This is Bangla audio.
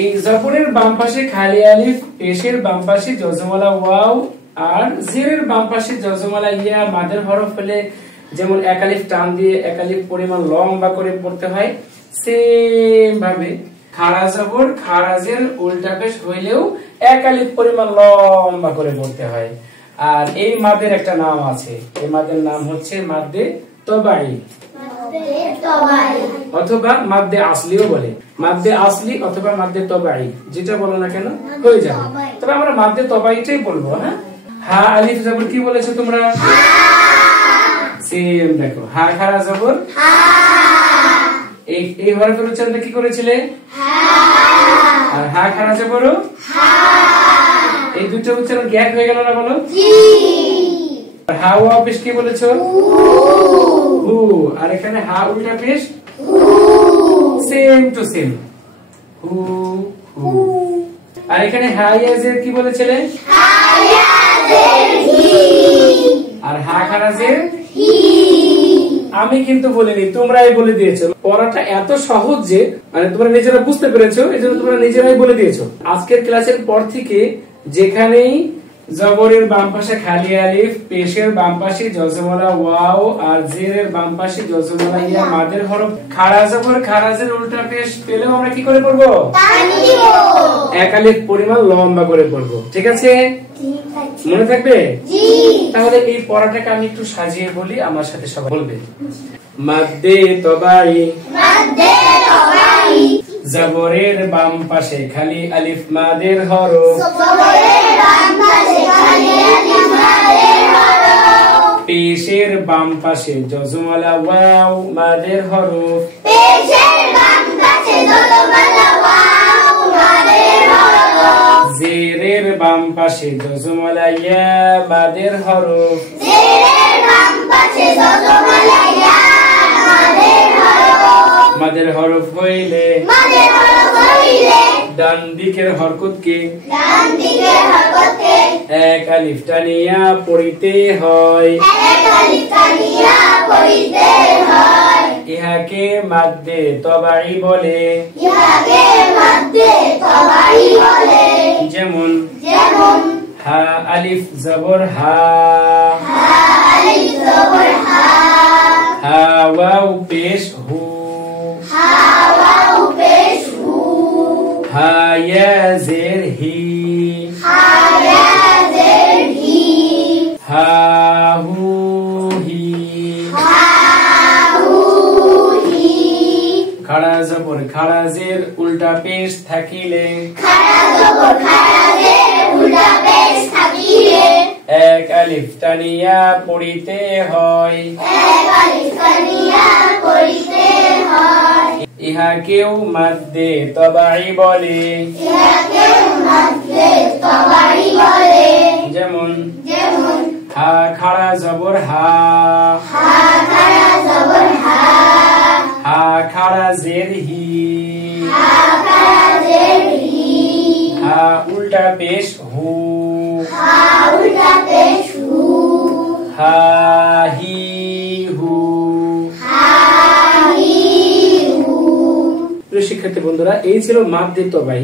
এই জবরের বাম পাশে খালি আলিফ, পেশের বাম পাশে জজমওয়ালা ওয়াও আর জেরের বাম পাশে জজমওয়ালা ইয়া মাদের হরফ হলে যেমন এক আলিফ টান দিয়ে এক আলিফ পরিমাণ লম্বা করে পড়তে হয়, সেম ভাবে খাড়া জবর খাড়া জের উল্টা পেশ হইলেও এক আলিফ পরিমাণ লম্বা করে পড়তে হয়। আর এই মাদের একটা নাম আছে, এই মাদের নাম হচ্ছে মাদ্দে তবাই অথবা মাদ্দে আসলিও বলে। মাদ্দে আসলি অথবা মাদ্দে তবাই যেটা বলো না কেন হয়ে যাবে, তবে আমরা মাদ্দে তবাইটাই বলবো। হ্যাঁ, হা আলিফ জবর কি বলেছো তোমরা? সেম দেখো, হা খাড়া জবর এই হরফের উচ্চারণটা কি করেছিলে? আর হা খাড়া জবর এই দুটো উচ্চারণ কি এক হয়ে গেল না বলো? হা ওয়া পেশ কি বলেছো? হু। আর এখানে হা উল্টা পেশ সেম টু সেম হু হু। আর এখানে হা ইয়া জের কি বলেছিলে? আর হা খাড়া জের আমি কিন্তু বলিনি, তোমরাই বলে দিয়েছো। পড়াটা এত সহজ যে মানে তোমরা নিজেরা বুঝতে পেরেছো, এই জন্য তোমরা নিজেরাই বলে দিয়েছো। আজকের ক্লাসের পর থেকে যেখানেই জবরের বাম পাশে খালি আলিফ, পেশের বাম পাশে জজমওয়ালা ওয়াও আর জেরের বাম পাশে জজমওয়ালা ইয়া মাদের হরফ খাড়া জবর খাড়া জের উল্টা পেশ পেলেও আমরা কি করে পড়বো? এক আলিফ পরিমাণ লম্বা করে পড়বো। ঠিক আছে, মনে থাকবে? তাহলে এই পড়াটাকে আমি একটু সাজিয়ে বলি, আমার সাথে সবাই বলবে। মাদ্দে তবাই জবরের বাম পাশে খালি আলিফ মাদের হরফ, পেশের বাম পাশে জজমওয়ালা ওয়াও মাদের হরফ, জেরের বাম পাশে জজমওয়ালা ইয়া মাদের হরফ, মাদের হরফ হইলে ডান দিকের হরকতকে এক আলিফ টানিয়া পড়িতে হয়, ইহাকে মাদ্দে তবাই বলে। যেমন হা আলিফ জবর হা, হা ওয়াও পেশ হু, হা ইয়া জের হি, হা হু হি, খাড়া জবর খাড়া জের উল্টা পেশ থাকিলে এক আলিফ টানিয়া পড়িতে হয়, ইহাকেও মাদ্দে তবাই বলে। যেমন হা খাড়া জবর হা, হা খাড়া জের হি, হা উল্টা পেশ হু, হা হি হু। প্রিয় শিক্ষার্থী বন্ধুরা, এই ছিল মাদ্দে তবাই।